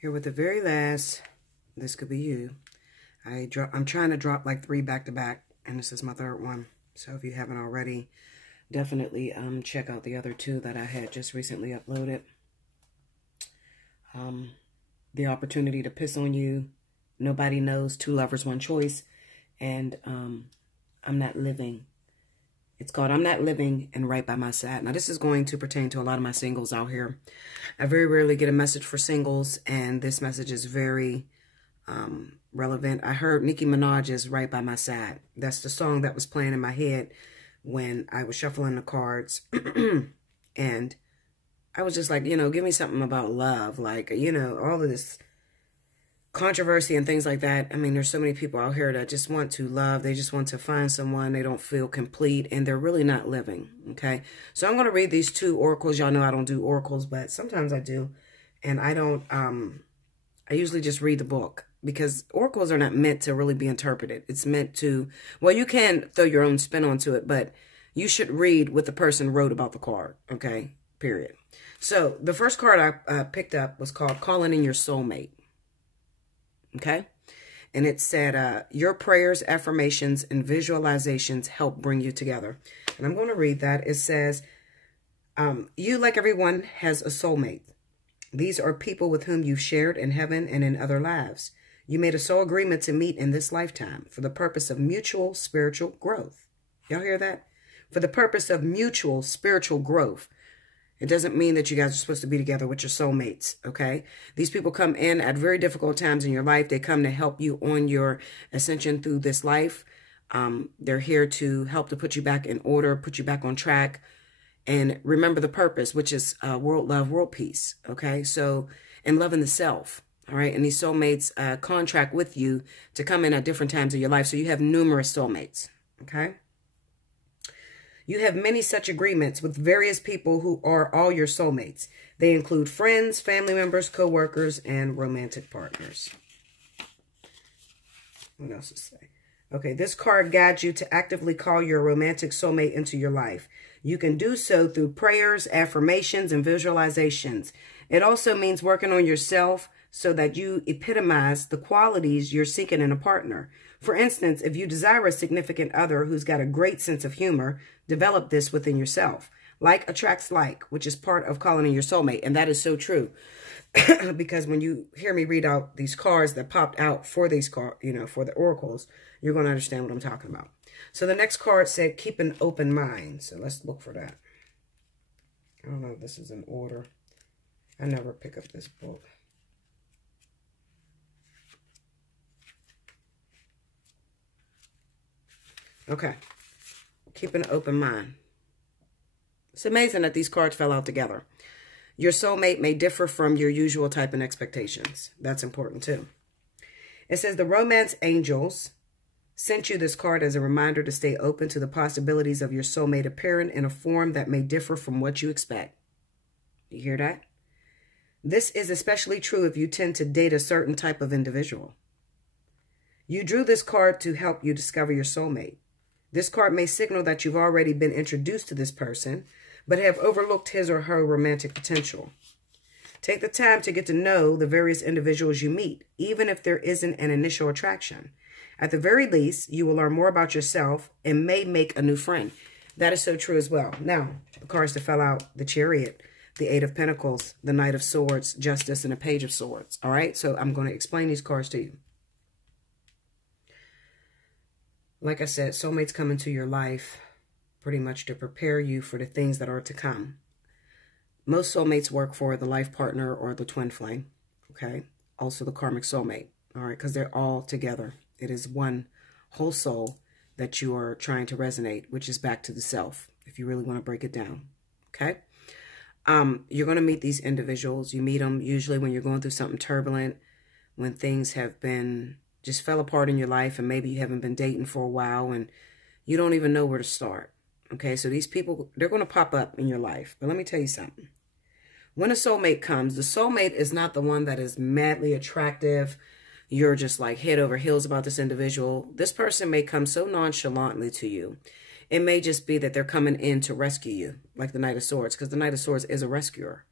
Here with the very last, this could be you. I'm trying to drop like 3 back to back, and this is my 3rd one. So if you haven't already, definitely check out the other 2 that I had just recently uploaded. The Opportunity to Piss on You, Nobody Knows, 2 Lovers, 1 Choice, and I'm Not Living. It's called I'm Not Living and Right by My Side. Now, this is going to pertain to a lot of my singles out here. I very rarely get a message for singles, and this message is very relevant. I heard Nicki Minaj's Right by My Side. That's the song that was playing in my head when I was shuffling the cards. And I was just like, you know, give me something about love. Like, you know, all of this controversy and things like that. I mean, there's so many people out here that just want to love. They just want to find someone. They don't feel complete, and they're really not living, okay? So I'm going to read these 2 oracles. Y'all know I don't do oracles, but sometimes I do. And I don't, I usually just read the book, because oracles are not meant to really be interpreted. It's meant to, well, you can throw your own spin onto it, but you should read what the person wrote about the card, okay? Period. So the first card I picked up was called Calling in Your Soulmate. Okay? And it said, your prayers, affirmations, and visualizations help bring you together. And I'm going to read that. It says, you, like everyone, has a soulmate. These are people with whom you've shared in heaven and in other lives. You made a soul agreement to meet in this lifetime for the purpose of mutual spiritual growth. Y'all hear that? For the purpose of mutual spiritual growth. It doesn't mean that you guys are supposed to be together with your soulmates, okay? These people come in at very difficult times in your life. They come to help you on your ascension through this life. They're here to help to put you back in order, put you back on track, and remember the purpose, which is world love, world peace, okay? So, and loving the self, all right? And these soulmates contract with you to come in at different times of your life. So you have numerous soulmates, okay? You have many such agreements with various people who are all your soulmates. They include friends, family members, co-workers, and romantic partners. What else to say? Okay, this card guides you to actively call your romantic soulmate into your life. You can do so through prayers, affirmations, and visualizations. It also means working on yourself so that you epitomize the qualities you're seeking in a partner. For instance, if you desire a significant other who's got a great sense of humor, develop this within yourself. Like attracts like, which is part of calling in your soulmate. And that is so true. Because when you hear me read out these cards that popped out for these cards, you know, for the oracles, you're going to understand what I'm talking about. So the next card said, keep an open mind. So let's look for that. I don't know if this is in order. I never pick up this book. Okay. Keep an open mind. It's amazing that these cards fell out together. Your soulmate may differ from your usual type and expectations. That's important too. It says the romance angels sent you this card as a reminder to stay open to the possibilities of your soulmate appearing in a form that may differ from what you expect. You hear that? This is especially true if you tend to date a certain type of individual. You drew this card to help you discover your soulmate. This card may signal that you've already been introduced to this person, but have overlooked his or her romantic potential. Take the time to get to know the various individuals you meet, even if there isn't an initial attraction. At the very least, you will learn more about yourself and may make a new friend. That is so true as well. Now, the cards that fell out, the Chariot, the 8 of Pentacles, the Knight of Swords, Justice, and the Page of Swords. All right, so I'm going to explain these cards to you. Like I said, soulmates come into your life pretty much to prepare you for the things that are to come. Most soulmates work for the life partner or the twin flame, okay? Also the karmic soulmate, all right? Because they're all together. It is one whole soul that you are trying to resonate, which is back to the self, if you really want to break it down, okay? You're going to meet these individuals. You meet them usually when you're going through something turbulent, when things have been just fell apart in your life, and maybe you haven't been dating for a while and you don't even know where to start. Okay, so these people, they're going to pop up in your life. But let me tell you something. When a soulmate comes, the soulmate is not the one that is madly attractive. You're just like head over heels about this individual. This person may come so nonchalantly to you. It may just be that they're coming in to rescue you, like the Knight of Swords, because the Knight of Swords is a rescuer.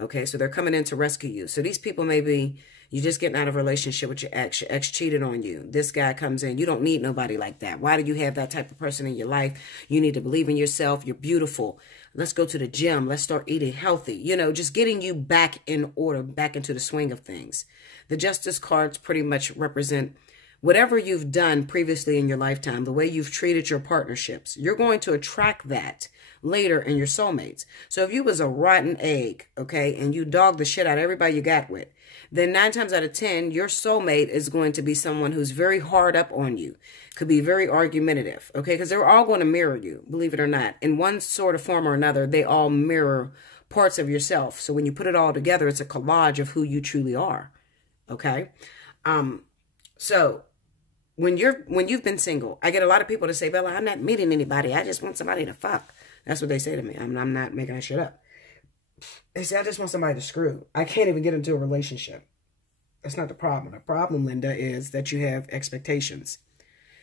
Okay, so they're coming in to rescue you. So these people may be, you just getting out of a relationship with your ex cheated on you. This guy comes in. You don't need nobody like that. Why do you have that type of person in your life? You need to believe in yourself. You're beautiful. Let's go to the gym. Let's start eating healthy. You know, just getting you back in order, back into the swing of things. The Justice cards pretty much represent whatever you've done previously in your lifetime, the way you've treated your partnerships. You're going to attract that later in your soulmates. So if you was a rotten egg, okay, and you dogged the shit out of everybody you got with, then 9 times out of 10, your soulmate is going to be someone who's very hard up on you. Could be very argumentative, okay, because they're all going to mirror you, believe it or not. In one sort of form or another, they all mirror parts of yourself. So when you put it all together, it's a collage of who you truly are, okay? So when you've been single, I get a lot of people to say, Bella, I'm not meeting anybody. I just want somebody to fuck. That's what they say to me. I'm not making that shit up. They say, I just want somebody to screw. I can't even get into a relationship. That's not the problem. The problem, Linda, is that you have expectations.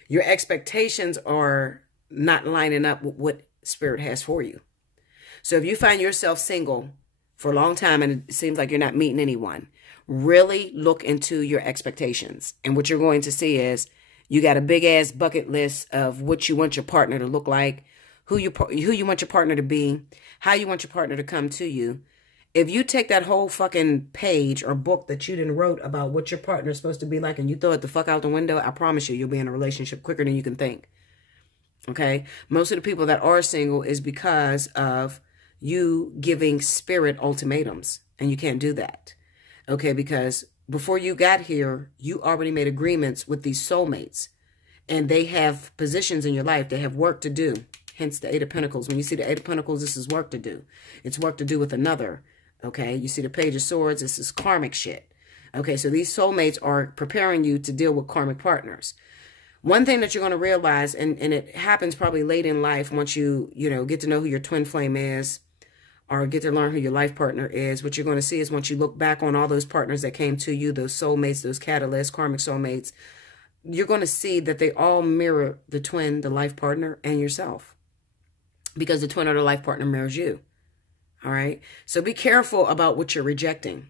Your expectations are not lining up with what Spirit has for you. So if you find yourself single for a long time and it seems like you're not meeting anyone, really look into your expectations. And what you're going to see is you got a big-ass bucket list of what you want your partner to look like, who you want your partner to be, how you want your partner to come to you. If you take that whole fucking page or book that you didn't wrote about what your partner is supposed to be like and you throw it the fuck out the window, I promise you'll be in a relationship quicker than you can think. Okay? Most of the people that are single is because of you giving Spirit ultimatums, and you can't do that. Okay? Because before you got here, you already made agreements with these soulmates, and they have positions in your life. They have work to do. Hence the 8 of Pentacles. When you see the 8 of Pentacles, this is work to do. It's work to do with another. Okay, you see the Page of Swords. This is karmic shit. Okay, so these soulmates are preparing you to deal with karmic partners. One thing that you're going to realize, and it happens probably late in life once you get to know who your twin flame is or get to learn who your life partner is, what you're going to see is once you look back on all those partners that came to you, those soulmates, those catalysts, karmic soulmates, you're going to see that they all mirror the twin, the life partner, and yourself. Because the twin or the life partner mirrors you. All right? So be careful about what you're rejecting.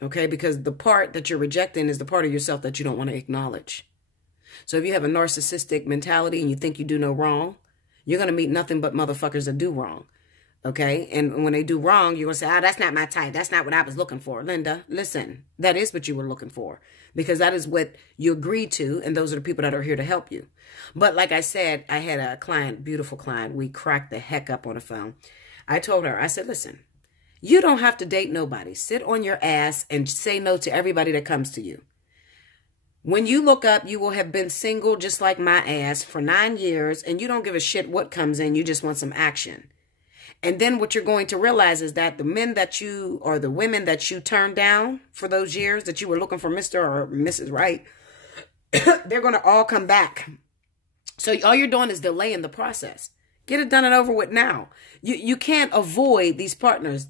Okay? Because the part that you're rejecting is the part of yourself that you don't want to acknowledge. So if you have a narcissistic mentality and you think you do no wrong, you're going to meet nothing but motherfuckers that do wrong. Okay? And when they do wrong, you're going to say, oh, that's not my type. That's not what I was looking for. Linda, listen. That is what you were looking for. Because that is what you agreed to. And those are the people that are here to help you. But like I said, I had a client, beautiful client. We cracked the heck up on the phone. I told her, I said, listen, you don't have to date nobody. Sit on your ass and say no to everybody that comes to you. When you look up, you will have been single just like my ass for 9 years. And you don't give a shit what comes in. You just want some action. And then what you're going to realize is that the men that you, or the women that you turned down for those years that you were looking for Mr. or Mrs. Right, they're going to all come back. So all you're doing is delaying the process. Get it done and over with now. You can't avoid these partners.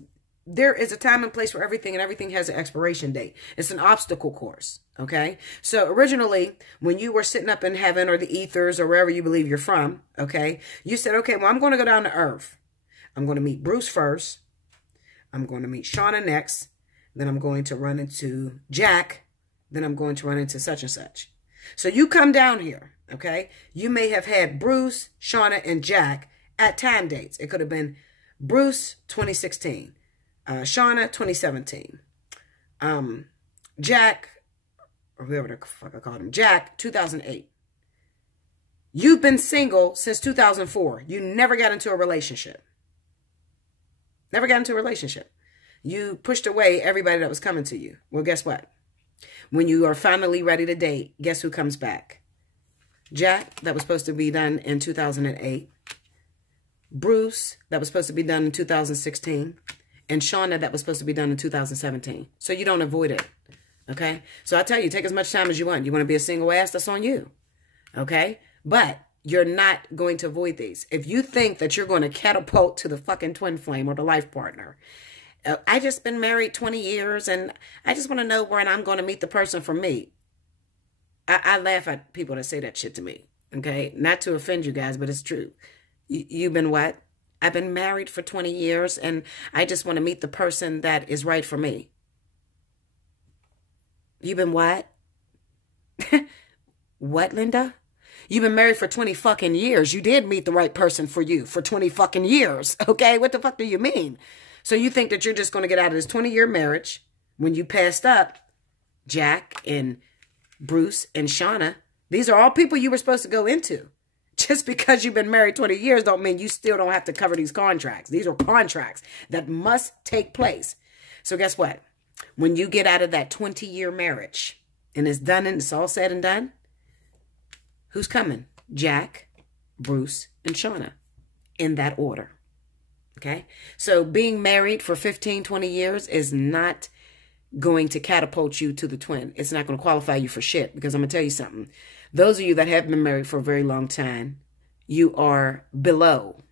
There is a time and place for everything, and everything has an expiration date. It's an obstacle course, okay? So originally, when you were sitting up in heaven or the ethers or wherever you believe you're from, okay, you said, okay, well, I'm going to go down to earth. I'm going to meet Bruce first. I'm going to meet Shauna next. Then I'm going to run into Jack. Then I'm going to run into such and such. So you come down here, okay? You may have had Bruce, Shauna, and Jack at time dates. It could have been Bruce 2016, Shauna 2017, Jack, or whoever the fuck I called him, Jack 2008. You've been single since 2004. You never got into a relationship. Never got into a relationship. You pushed away everybody that was coming to you. Well, guess what? When you are finally ready to date, guess who comes back? Jack, that was supposed to be done in 2008. Bruce, that was supposed to be done in 2016. And Shauna, that was supposed to be done in 2017. So you don't avoid it. Okay? So I tell you, take as much time as you want. You want to be a single ass? That's on you. Okay? But you're not going to avoid these. If you think that you're going to catapult to the fucking twin flame or the life partner, I just been married 20 years and I just want to know when I'm going to meet the person for me. I laugh at people that say that shit to me. Okay? Not to offend you guys, but it's true. You've been what? I've been married for 20 years and I just want to meet the person that is right for me. You've been what? What, Linda? You've been married for 20 fucking years. You did meet the right person for you for 20 fucking years. Okay? What the fuck do you mean? So you think that you're just going to get out of this 20-year marriage when you passed up Jack and Bruce and Shauna? These are all people you were supposed to go into. Just because you've been married 20 years don't mean you still don't have to cover these contracts. These are contracts that must take place. So guess what? When you get out of that 20-year marriage and it's done and it's all said and done, who's coming? Jack, Bruce, and Shauna, in that order. Okay? So being married for 15, 20 years is not going to catapult you to the twin. It's not going to qualify you for shit, because I'm going to tell you something. Those of you that have been married for a very long time, you are below.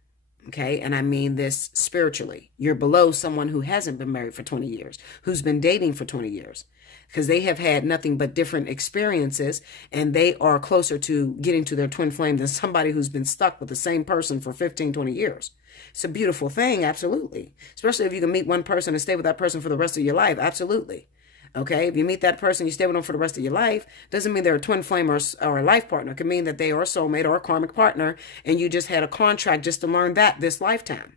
Okay? And I mean this spiritually. You're below someone who hasn't been married for 20 years, who's been dating for 20 years. Because they have had nothing but different experiences, and they are closer to getting to their twin flame than somebody who's been stuck with the same person for 15, 20 years. It's a beautiful thing, absolutely. Especially if you can meet one person and stay with that person for the rest of your life, absolutely. Okay, if you meet that person, you stay with them for the rest of your life, doesn't mean they're a twin flame or a life partner. It can mean that they are a soulmate or a karmic partner, and you just had a contract just to learn that this lifetime.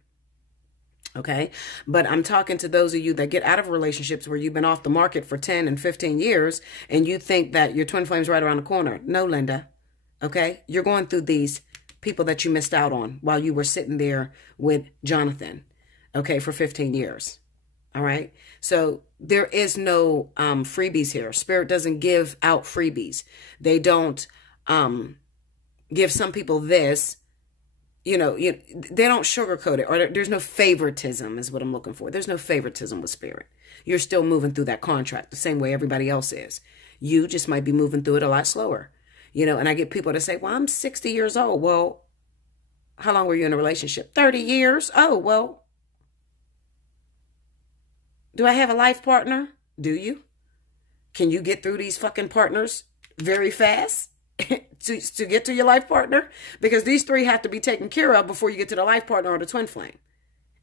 Okay, but I'm talking to those of you that get out of relationships where you've been off the market for 10 and 15 years, and you think that your twin flame's right around the corner. No, Linda. Okay, you're going through these people that you missed out on while you were sitting there with Jonathan, okay, for 15 years. All right. So there is no freebies here. Spirit doesn't give out freebies. They don't give some people this, they don't sugarcoat it, or there's no favoritism is what I'm looking for. There's no favoritism with Spirit. You're still moving through that contract the same way everybody else is. You just might be moving through it a lot slower. And I get people to say, well, I'm 60 years old. Well, how long were you in a relationship? 30 years. Oh, well, do I have a life partner? Do you? Can you get through these fucking partners very fast to get to your life partner? Because these three have to be taken care of before you get to the life partner or the twin flame.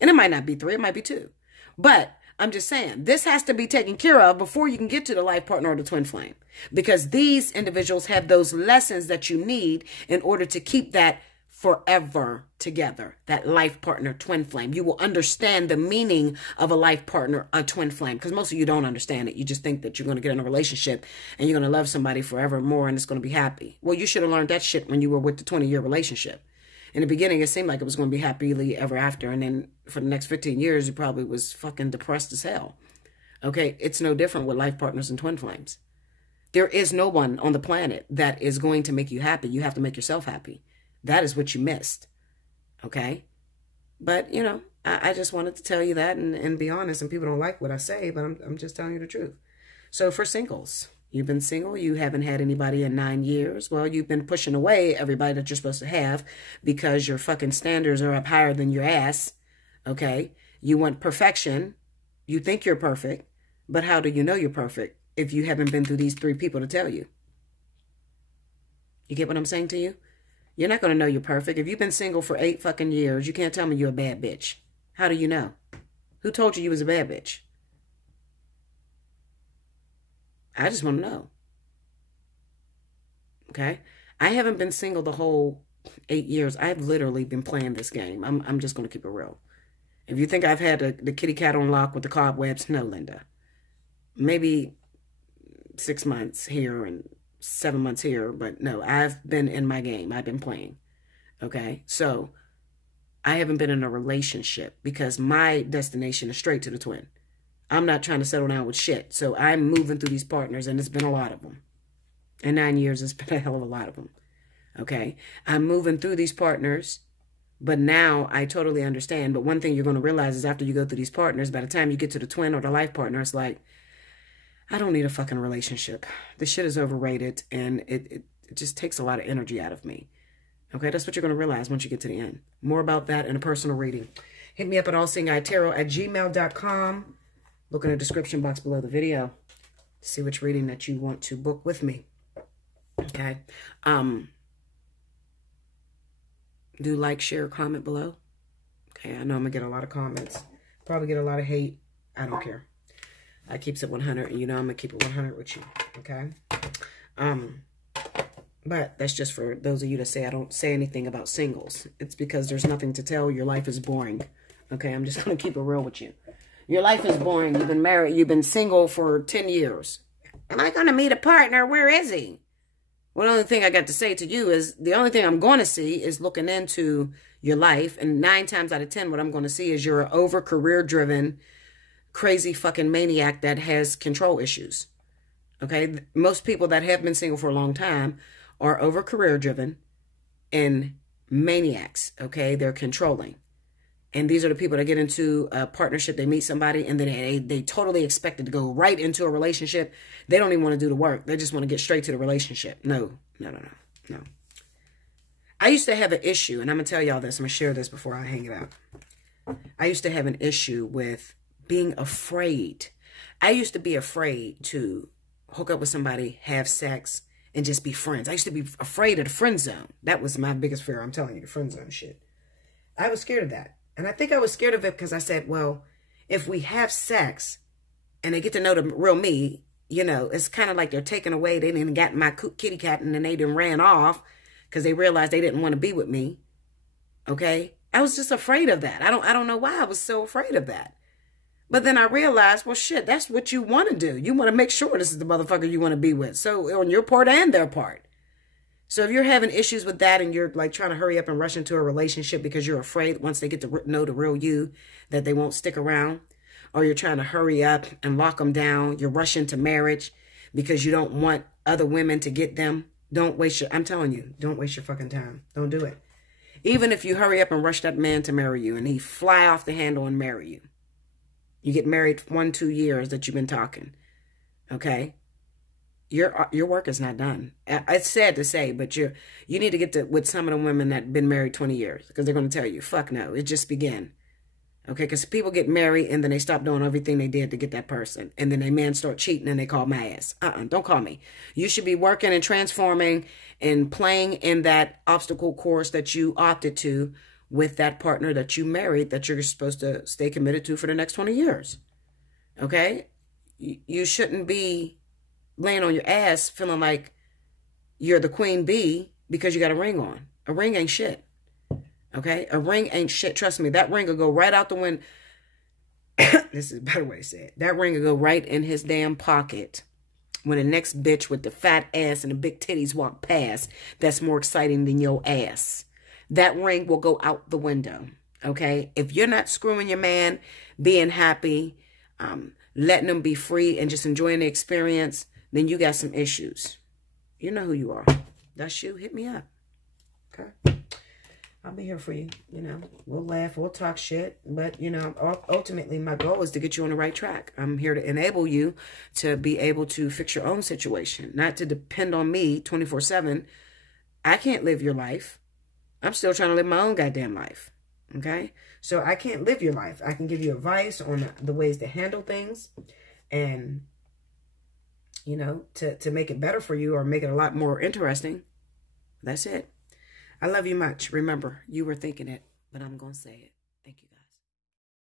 And it might not be 3, it might be 2. But I'm just saying, this has to be taken care of before you can get to the life partner or the twin flame. Because these individuals have those lessons that you need in order to keep that forever together, that life partner, twin flame. You will understand the meaning of a life partner, a twin flame, because most of you don't understand it. You just think that you're going to get in a relationship and you're going to love somebody forever more and it's going to be happy. Well, you should have learned that shit when you were with the 20-year relationship. In the beginning, it seemed like it was going to be happily ever after. And then for the next 15 years, you probably was fucking depressed as hell. Okay, it's no different with life partners and twin flames. There is no one on the planet that is going to make you happy. You have to make yourself happy. That is what you missed. Okay? But, I just wanted to tell you that and be honest. And people don't like what I say, but I'm just telling you the truth. So for singles, you've been single. You haven't had anybody in 9 years. Well, you've been pushing away everybody that you're supposed to have because your fucking standards are up higher than your ass. Okay? You want perfection. You think you're perfect. But how do you know you're perfect if you haven't been through these 3 people to tell you? You get what I'm saying to you? You're not going to know you're perfect. If you've been single for 8 fucking years, you can't tell me you're a bad bitch. How do you know? Who told you was a bad bitch? I just want to know. Okay? I haven't been single the whole 8 years. I've literally been playing this game. I'm just going to keep it real. If you think I've had the kitty cat on lock with the cobwebs, no, Linda. Maybe 6 months here and 7 months here, but no, I've been in my game. I've been playing. Okay? So, I haven't been in a relationship because my destination is straight to the twin. I'm not trying to settle down with shit. So, I'm moving through these partners, and it's been a lot of them. In 9 years, it's been a hell of a lot of them. Okay? I'm moving through these partners, but now I totally understand. But one thing you're going to realize is after you go through these partners, by the time you get to the twin or the life partner, it's like, I don't need a fucking relationship. This shit is overrated, and it just takes a lot of energy out of me. Okay, that's what you're going to realize once you get to the end. More about that in a personal reading. Hit me up at allseeingeyetarot@gmail.com. Look in the description box below the video to see which reading that you want to book with me. Okay. Do like, share, comment below. Yeah, I know I'm going to get a lot of comments. Probably get a lot of hate. I don't care. I keeps it 100, and you know I'm going to keep it 100 with you. Okay? But that's just for those of you that say I don't say anything about singles. It's because there's nothing to tell. Your life is boring. Okay? I'm just going to keep it real with you. Your life is boring. You've been married. You've been single for 10 years. Am I going to meet a partner? Where is he? Well, the only thing I got to say to you is the only thing I'm going to see is looking into your life. And 9 times out of 10, what I'm going to see is you're an over career-driven, crazy fucking maniac that has control issues. Okay? Most people that have been single for a long time are over career-driven and maniacs. Okay? They're controlling. And these are the people that get into a partnership. They meet somebody and then they totally expect to go right into a relationship. They don't even want to do the work. They just want to get straight to the relationship. No. I used to have an issue, and I'm going to tell y'all this. I'm going to share this before I hang it up. I used to have an issue with being afraid. I used to be afraid to hook up with somebody, have sex, and just be friends. I used to be afraid of the friend zone. That was my biggest fear. I'm telling you, the friend zone shit. I was scared of that. And I think I was scared of it because I said, well, if we have sex and they get to know the real me, you know, it's kind of like they're taking away. They didn't got my kitty cat and then they didn't ran off because they realized they didn't want to be with me. Okay. I was just afraid of that. I don't know why I was so afraid of that. But then I realized, well, shit, that's what you want to do. You want to make sure this is the motherfucker you want to be with. So on your part and their part. So if you're having issues with that and you're like trying to hurry up and rush into a relationship because you're afraid once they get to know the real you that they won't stick around, or you're trying to hurry up and lock them down, you're rushing to marriage because you don't want other women to get them, don't waste your, I'm telling you, don't waste your fucking time. Don't do it. Even if you hurry up and rush that man to marry you and he fly off the handle and marry you. You get married 1-2 years that you've been talking. Okay? Your work is not done. It's sad to say, but you need to get with some of the women that have been married 20 years because they're going to tell you, fuck no, it just began. Okay, because people get married and then they stop doing everything they did to get that person. And then they man start cheating and they call my ass. Don't call me. You should be working and transforming and playing in that obstacle course that you opted to with that partner that you married that you're supposed to stay committed to for the next 20 years. Okay? You shouldn't be laying on your ass feeling like you're the queen bee because you got a ring on. A ring ain't shit. Okay? A ring ain't shit. Trust me, that ring will go right out the window. This is a better way to say it. That ring will go right in his damn pocket when the next bitch with the fat ass and the big titties walk past that's more exciting than your ass. That ring will go out the window. Okay? If you're not screwing your man, being happy, letting them be free and just enjoying the experience, then you got some issues. You know who you are. That's you. Hit me up. Okay? I'll be here for you. You know, we'll laugh. We'll talk shit. But, you know, ultimately, my goal is to get you on the right track. I'm here to enable you to be able to fix your own situation. Not to depend on me 24/7. I can't live your life. I'm still trying to live my own goddamn life. Okay? So I can't live your life. I can give you advice on the ways to handle things. And you know, to make it better for you or make it a lot more interesting. That's it. I love you much. Remember, you were thinking it, but I'm going to say it. Thank you.